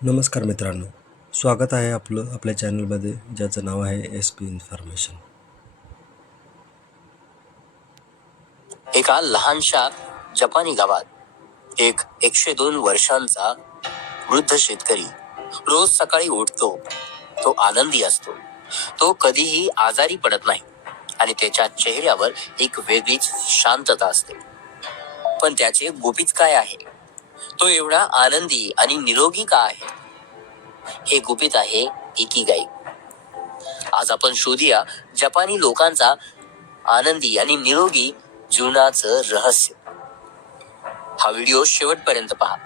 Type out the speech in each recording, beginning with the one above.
नमस्कार मित्रांनो, स्वागत आहे आपलं आपल्या चॅनलमध्ये, ज्याचं नाव आहे SP इन्फॉर्मेशन. एका लहानशा जपानी गावात एक 102 वर्षांचा वृद्ध शेतकरी रोज सकाळी उठतो. तो आनंदी असतो. तो कधीही आजारी पडत नाही आणि त्याच्या चेहऱ्यावर एक वेगळीच शांतता असते. पण त्याचे गुपित काय आहे? तो एवढा आनंदी आणि निरोगी का आहे? हे गुपित आहे इकिगाई. आज आपण शोधूया जपानी लोकांचा आनंदी आणि निरोगी जीवनाचं रहस्य. हा व्हिडिओ शेवटपर्यंत पहा,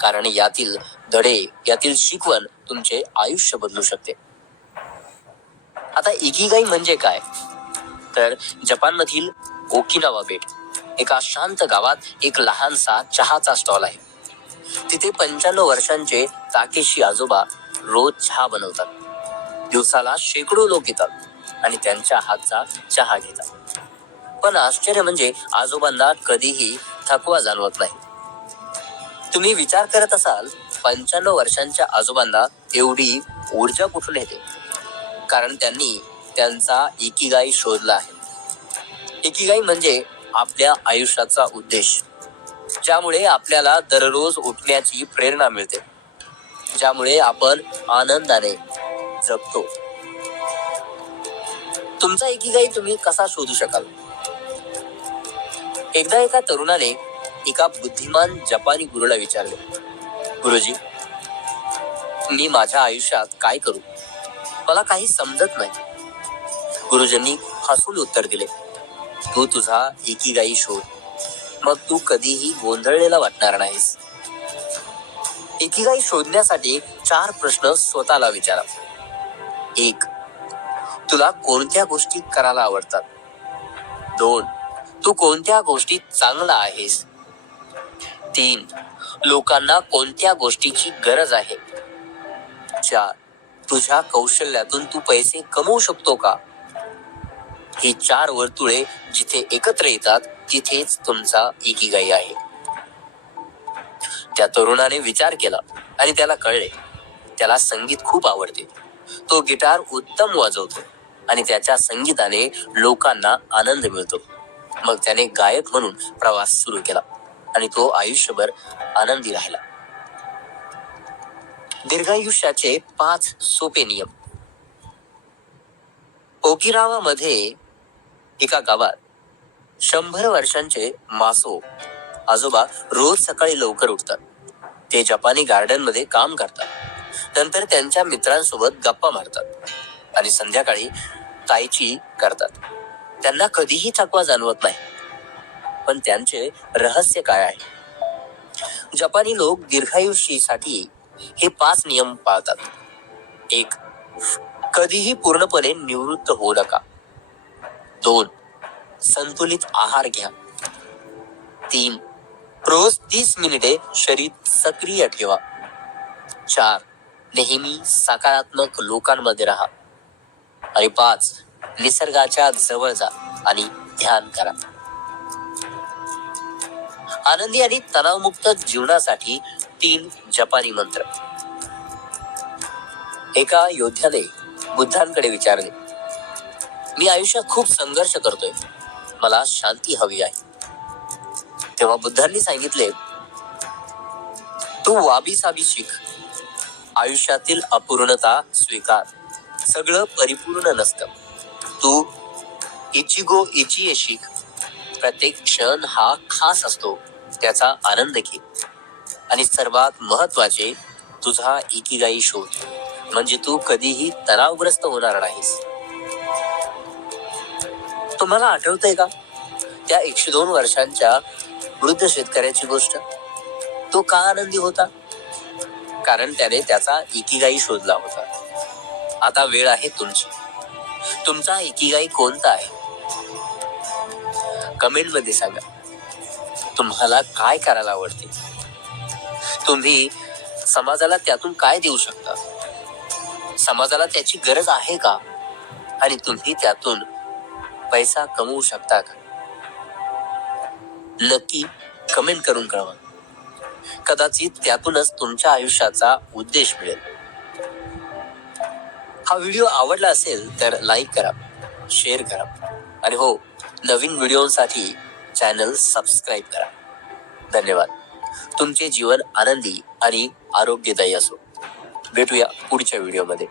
कारण यातील धडे, यातील शिकवण तुमचे आयुष्य बदलू शकते. आता इकिगाई म्हणजे काय? तर जपानमधील ओकिनावा बेट एका शांत गावात एक लहानसा चहाचा स्टॉल आहे. तिथे 95 वर्षांचे ताकेशी आजोबा रोज चहा बनवतात. दिवसाला शेकडो लोक येतात आणि त्यांच्या हातचा चहा घेतात. पण आश्चर्य म्हणजे आजोबांना कधीही थकवा जाणवत नाही. तुम्ही विचार करत असाल, 95 वर्षांच्या आजोबांना एवढी ऊर्जा कुठून येते? कारण त्यांनी त्यांचा इकिगाई शोधला आहे. इकिगाई म्हणजे आपल्या आयुष्याचा उद्देश, ज्यामुळे आपल्याला दररोज उठण्याची प्रेरणा मिळते, ज्यामुळे आपण आनंदाने जगतो. तुमचा इकिगाई तुम्ही कसा शोधू शकाल? एकदा एका तरुणाने एका बुद्धिमान जपानी गुरुला विचारले, गुरुजी, मी माझ्या आयुष्यात काय करू? मला काही समजत नाही. गुरुजींनी हसून उत्तर दिले, तू तुझा इकिगाई शोध, मग तू कधीही गोंधळलेला वाटणार नाहीस. इकिगाई शोधण्यासाठी 4 प्रश्न स्वतःला विचारा. 1. तुला कोणत्या गोष्टी करायला आवडतात? 2. तू कोणत्या गोष्टीत चांगला आहेस? 3. लोकांना कोणत्या गोष्टीची गरज आहे? 4. तुझ्या कौशल्यातून तू पैसे कमवू शकतो का? ही 4 वर्तुळे जिथे एकत्र येतात, तिथेच तुमचा इकिगाई आहे. त्या तरुणाने विचार केला आणि त्याला कळले, त्याला संगीत खूप आवडते. तो गिटार उत्तम वाजवतो आणि त्याच्या संगीताने लोकांना आनंद मिळतो. मग त्याने गायक म्हणून प्रवास सुरू केला आणि तो आयुष्यभर आनंदी राहिला. दीर्घायुष्याचे 5 सोपे नियम. ओकिनावामध्ये एका गावात 100 वर्षांचे मासो आजोबा रोज सकाळी लवकर उठतात. ते जपानी गार्डन मध्ये काम करतात. नंतर त्यांच्या मित्रांसोबत गप्पा मारतात आणि संध्याकाळी ताईची करतात. त्यांना कधीही थकवा जाणवत नाही. पण त्यांचे रहस्य काय आहे? जपानी लोक दीर्घायुष्यासाठी हे 5 नियम पाळतात. 1. कधीही पूर्णपणे निवृत्त होऊ नका. 2. संतुलित आहार घ्या. 3. रोज 30 मिनिटे शरीर सक्रिय ठेवा. 4. नेहमी सकारात्मक लोकांमध्ये राहा. आणि 5. निसर्गाच्या जवळ जा आणि ध्यान करा. आनंदी आणि तणावमुक्त जीवनासाठी 3 जपानी मंत्र. एका योद्ध्याने बुद्धांकडे विचारले, मी आयुष्यात खूप संघर्ष करतोय, मला शांती हवी आहे. तेव्हा बुद्धांनी सांगितले, तू वाबी साबी शिक. आयुष्यातील अपूर्णता स्वीकार. सगळं परिपूर्ण नसतं. तू इचिगो इचिये शिक. प्रत्येक क्षण हा खास असतो, त्याचा आनंद घे. आणि सर्वात महत्वाचे, तुझा इकिगाई शोध, म्हणजे तू कधीही तणावग्रस्त होणार नाहीस. तुम्हाला आठवतंय का त्या 102 वर्षांच्या वृद्ध शेतकऱ्याची गोष्ट? तो का आनंदी होता? कारण त्याने त्याचा इकिगाई शोधला होता. आता वेळ आहे तुमची. तुमचा इकिगाई कोणता आहे? कमेंट मध्ये सांगा. तुम्हाला काय करायला आवडते? तुम्ही समाजाला त्यातून काय देऊ शकता? समाजाला त्याची गरज आहे का? आणि तुम्ही त्यातून पैसा कमवू शकता का? नक्की कमेंट करून कळवा. कदाचित त्यातूनच तुमच्या आयुष्याचा उद्देश मिळेल. हा व्हिडिओ आवडला असेल तर लाईक करा, शेअर करा आणि हो, नवीन व्हिडिओसाठी चॅनल सबस्क्राईब करा. धन्यवाद. तुमचे जीवन आनंदी आणि आरोग्यदायी असो. भेटूया पुढच्या व्हिडिओमध्ये.